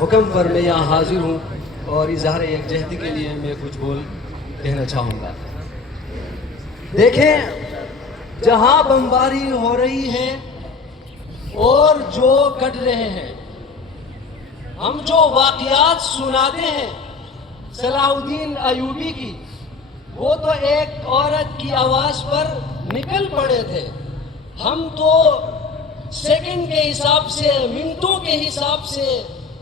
حکم پر میں یہاں حاضر ہوں اور اظہار یکجہتی کے لیے میں کچھ بول کہنا چاہوں گا۔ دیکھیں، جہاں بمباری ہو رہی ہے اور جو کٹ رہے ہیں، ہم جو واقعات سناتے ہیں صلاح الدین ایوبی کی، وہ تو ایک عورت کی آواز پر نکل پڑے تھے، ہم تو سیکنڈ کے حساب سے، منٹوں کے حساب سے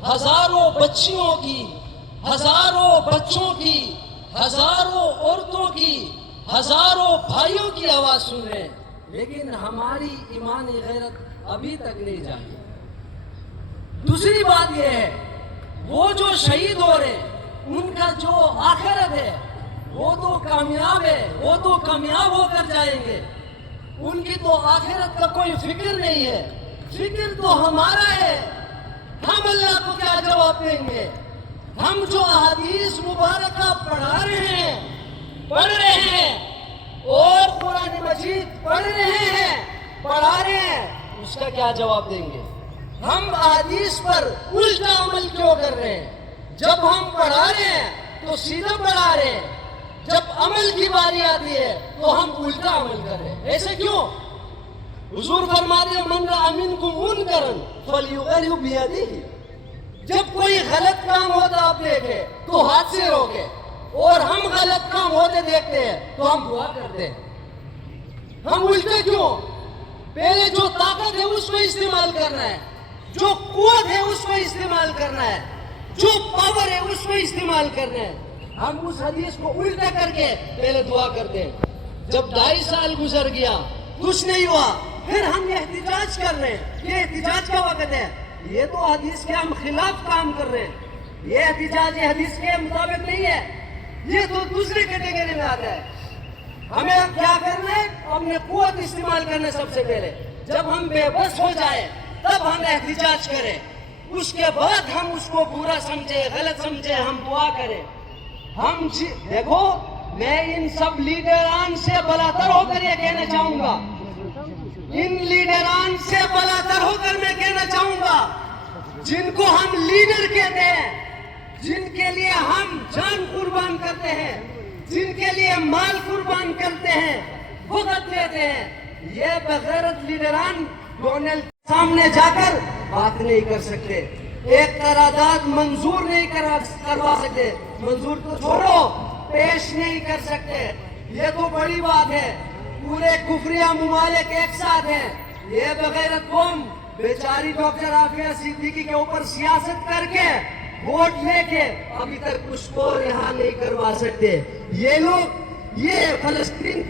ہزاروں بچیوں کی، ہزاروں بچوں کی، ہزاروں عورتوں کی، ہزاروں بھائیوں کی آواز سن رہے ہیں، لیکن ہماری ایمانی غیرت ابھی تک نہیں جاگی۔ دوسری بات یہ ہے، وہ جو شہید ہو رہے ہیں ان کا جو آخرت ہے وہ تو کامیاب ہے، وہ تو کامیاب ہو کر جائیں گے، ان کی تو آخرت کا کوئی فکر نہیں ہے، فکر تو ہمارا ہے۔ ہم اللہ کو کیا جواب دیں گے؟ ہم جو احادیث مبارکہ پڑھ رہے ہیں اور قرآن مجید پڑھ رہے ہیں، پڑھا رہے ہیں، اس کا کیا جواب دیں گے؟ ہم احادیث پر الٹا عمل کیوں کر رہے ہیں؟ جب ہم پڑھا رہے ہیں تو سیدھا پڑھا رہے ہیں، جب عمل کی باری آتی ہے تو ہم الٹا عمل کر رہے ہیں۔ ایسے کیوں؟ حضور فرماتے ہیں من رأى منکم منکرا فلیغیرہ بیدہ، جب کوئی غلط کام ہوتا آپ دیکھیں تو ہاتھ سے روکے، اور ہم غلط کام ہوتے دیکھتے ہیں تو ہم دعا کرتے ہیں۔ ہم الٹے کیوں؟ پہلے جو طاقت ہے اس کو استعمال کرنا ہے، جو قوت ہے اس کو استعمال کرنا ہے، جو پاور ہے اس کو استعمال کرنا ہے۔ ہم اس حدیث کو الٹا کر کے پہلے دعا کرتے ہیں۔ جب 2.5 سال گزر گیا کچھ نہیں ہوا، پھر ہم احتجاج کر رہے ہیں۔ یہ احتجاج کا وقت ہے، یہ تو حدیث کے ہم خلاف کام کر رہے ہیں، یہ احتجاج حدیث کے مطابق نہیں ہے، یہ تو دوسری کیٹیگری میں آتا ہے۔ ہمیں کیا کرنا ہے؟ اپنے قوت استعمال کرنا سب سے پہلے، جب ہم بے بس ہو جائیں تب ہم احتجاج کریں، اس کے بعد ہم اس کو برا سمجھے، غلط سمجھے، ہم دعا کریں۔ دیکھو، میں ان سب لیڈران سے بلاتر ہو کر یہ کہنا چاہوں گا، ان لیڈران سے بلاتر ہو کر میں کہنا چاہوں گا، جن کو ہم لیڈر کہتے ہیں، جن کے لیے ہم جان قربان کرتے ہیں، جن کے لیے مال قربان کرتے ہیں، وقت دیتے ہیں، یہ بغیرت لیڈران ڈونلڈ سامنے جا کر بات نہیں کر سکتے، ایک قرارداد منظور نہیں کروا سکتے، منظور تو چھوڑو، پیش نہیں کر سکتے، یہ تو بڑی بات ہے۔ پورے کفریہ ممالک ایک ساتھ ہیں، یہ بغیرت قوم بیچاری ڈاکٹر عافیہ صدیقی کے اوپر سیاست کر کے ووٹ لے کے ابھی تک کچھ کو رہا نہیں کروا سکتے۔ یہ لوگ، یہ فلسطین